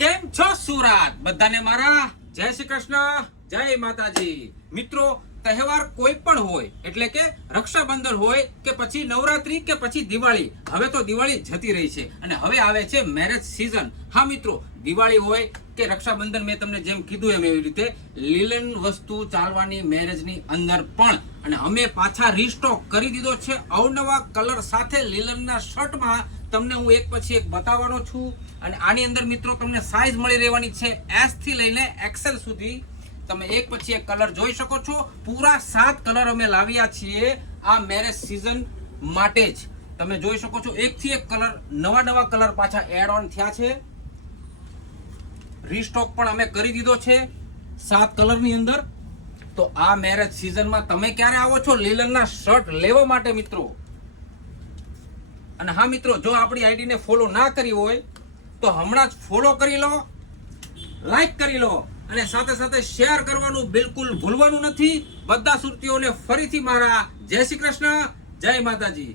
કેમ છો સુરત? બધાને મારા જય શ્રી કૃષ્ણ, જય માતાજી। મિત્રો, તહેવાર કોઈ પણ હોય, એટલે કે રક્ષાબંધન હોય કે પછી નવરાત્રી કે પછી દિવાળી, હવે તો દિવાળી જતી રહી છે અને હવે આવે છે મેરેજ સીઝન। હા મિત્રો, દિવાળી હોય કે રક્ષાબંધન, મેં તમને જેમ કીધું એમ એવી રીતે લીલન વસ્તુ ચાલવાની મેરેજની અંદર પણ, અને અમે પાછા રીસ્ટોક કરી દીધો છે અવનવા કલર સાથે લીલનના શર્ટમાં। તમને હું એક પછી એક બતાવવાનો છું અને આની અંદર મિત્રો તમને સાઈઝ મળી રહેવાની છે S થી લઈને XL સુધી। તમે એક પછી એક કલર જોઈ શકો છો। પૂરા 7 કલર અમે લાવ્યા છીએ આ મેરેજ સીઝન માટે જ। તમે જોઈ શકો છો એક થી એક કલર, નવા કલર પાછા એડ ઓન થયા છે। રીસ્ટોક પણ અમે કરી દીધો છે 7 કલરની અંદર। તો આ મેરેજ સીઝનમાં તમે ક્યારે આવો છો લીલનના શર્ટ લેવા માટે મિત્રો? અને હા મિત્રો, જો આપણી આઈડીને ફોલો ના કરી હોય તો હમણાં જ ફોલો કરી લો, લાઈક કરી લો અને સાથે સાથે શેર કરવાનું બિલકુલ ભૂલવાનું નથી। બધા સુરતીઓને ફરીથી મારા જય શ્રી કૃષ્ણ, જય માતાજી।